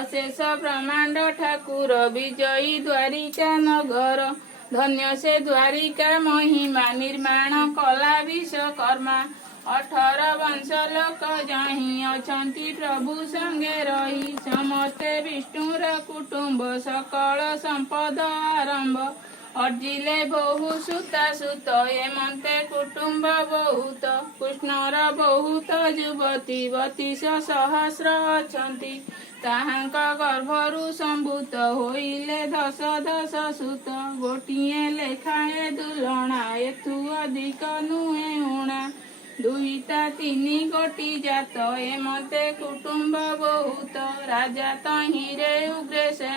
अशेष ब्रह्मांड ठाकुर विजयी द्वारिका नगर धन्य से द्वारिका महिमा निर्माण कला विश्वकर्मा 18 वंश लोक जही अछंती प्रभु संगे रही समस्ते विष्णुर कुटुंब सकल संपद आरंभ अर्जिले बहु सुता सुत एमंते कुटुंब बहुत कृष्णर बहुत युवती 32 सहस्र अछंती ताहांक गर्भरु संभूत होइले 10 सुत गोटिए लेखाए दुलणा एथु अधिक नुहे उणा दुईटा 3 गोटी जात एमते कुटुंब बहुत राजा तहिरे उग्रेसे